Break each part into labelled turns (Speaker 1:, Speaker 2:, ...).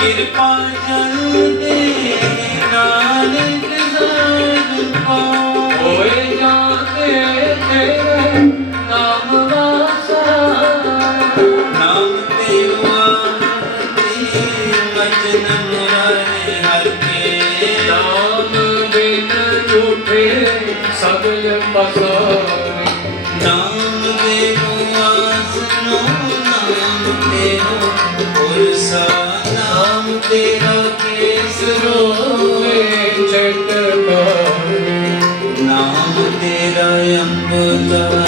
Speaker 1: ਕਿਰਪਾ love.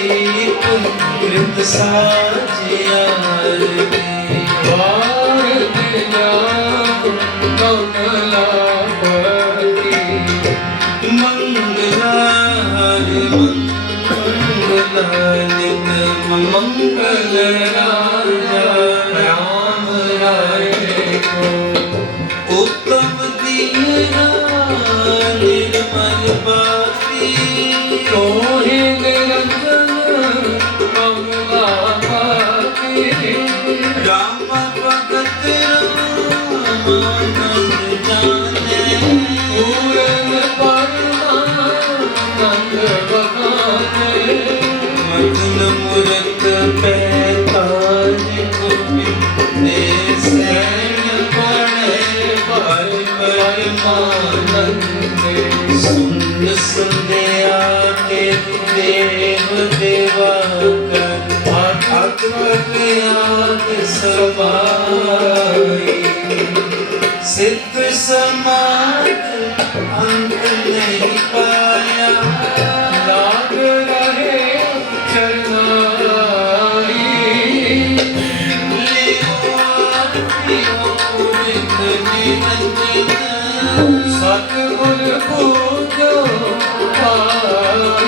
Speaker 1: வைக்கும் இருந்து சாட்சியாருக்கு மங்கள மங்கள রাম ਸਰਪਾਈ ਸਿੱਧ ਸਮਾਦ ਅੰਤ ਨਹੀਂ ਪਾਇਆ
Speaker 2: ਲਾਗ ਰਹੇ ਚਰਨਾਈ
Speaker 1: ਲਿਓ ਆਪਿਓ ਮਿਤਨੀ ਮੰਜਨ
Speaker 2: ਸਤਿਗੁਰ ਪੂਜੋ ਪਾਈ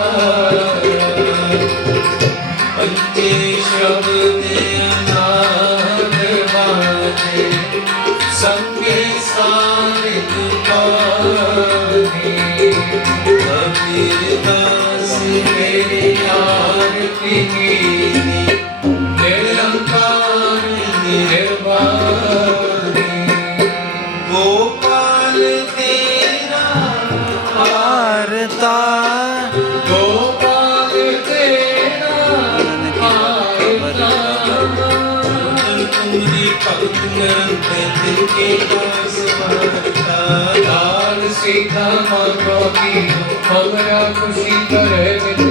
Speaker 2: सीधा मन रोगी हमरा खुशी करे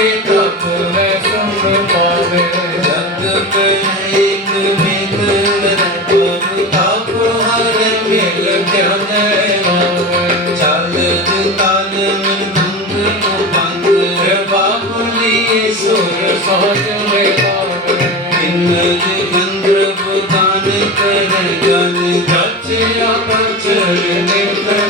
Speaker 2: ਕੇ ਤਪ ਹੈ ਸੁਣ ਪਾਵੇ।
Speaker 1: ਜਗ ਕੈ ਇਕ ਮਿਲ ਰਤਨ ਤਪ ਹਰ ਮਿਲ ਧਿਆਨ
Speaker 2: ਆਵੇ
Speaker 1: ਚਲ ਤਨ ਮਨ ਭੰਗ ਕੋ ਭੰਗ ਬਾਬੂ
Speaker 2: ਲੀਏ ਸੁਰ ਸਹਜ ਮੇ ਪਾਵੇ।
Speaker 1: ਇਨ ਮੰਦਰ ਪੁਤਾਨ ਕਰ ਜਨ ਜਚਿਆ ਪੰਚਰ ਨਿਤਰ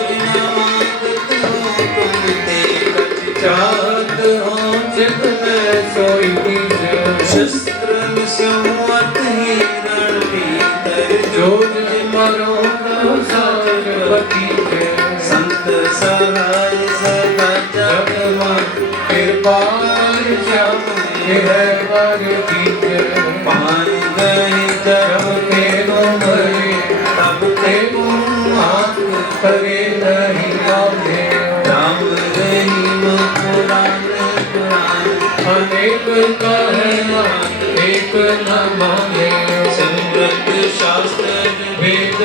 Speaker 1: ਚਾਤ
Speaker 2: ਹੋ ਚਿਤਨ ਸੋਈ ਕੀ
Speaker 1: ਸ਼ਸਤਰ ਸਿਉਤ ਹੀ ਰਣ ਭੀਤਰ ਜੋਜ ਮਰੋ ਨਾ ਸਾਜ ਪਤੀ
Speaker 2: ਕੇ
Speaker 1: ਸੰਤ ਸਹਾਇ ਸਦਾ ਜਗ ਮਾ ਕਿਰਪਾਲ ਜਪ ਹੈ
Speaker 2: ਵਰਤੀ ایک نہ مانے
Speaker 1: سمرت شاستر وید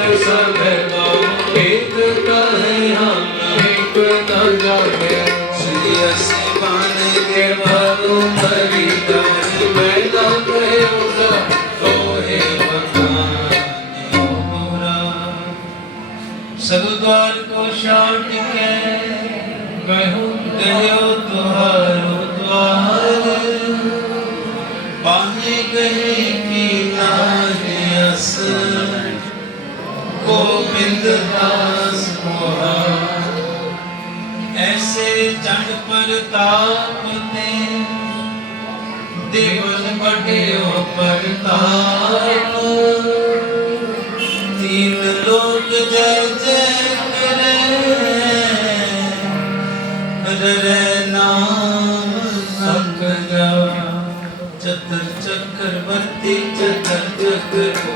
Speaker 1: سب کو شان کے
Speaker 2: گہوں
Speaker 1: دیو تہارو خاص ایسے چند پرتاپ نے دیول بڑیوں پرتاپ تین لوگ جے جے کرے رہنا سک جا چتر چکر ورتی، چتر چکر